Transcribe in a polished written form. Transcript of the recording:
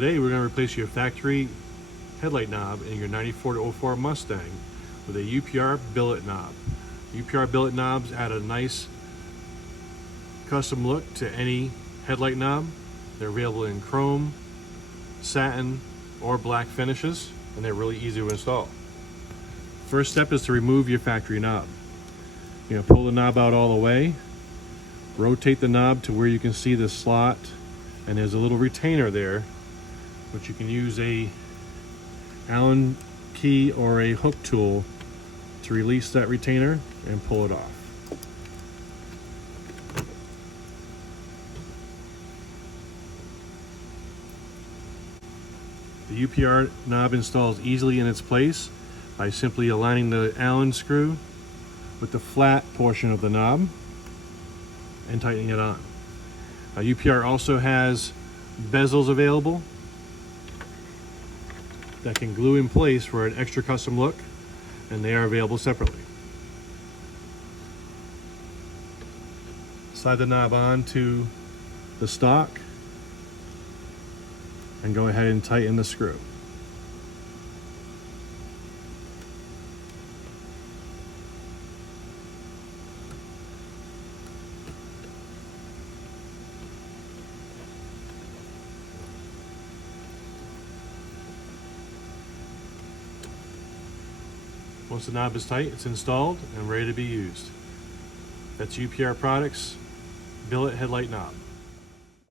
today we're going to replace your factory headlight knob in your 94 to 04 Mustang with a UPR billet knob. UPR billet knobs add a nice custom look to any headlight knob. They're available in chrome, satin, or black finishes, and they're really easy to install. First step is to remove your factory knob. You're going to pull the knob out all the way, rotate the knob to where you can see the slot, and there's a little retainer there, but you can use a Allen key or a hook tool to release that retainer and pull it off. The UPR knob installs easily in its place by simply aligning the Allen screw with the flat portion of the knob and tightening it on. UPR also has bezels available that can glue in place for an extra custom look, and they are available separately. Slide the knob onto the stock and go ahead and tighten the screw. Once the knob is tight, it's installed and ready to be used. That's UPR Products Billet Headlight Knob.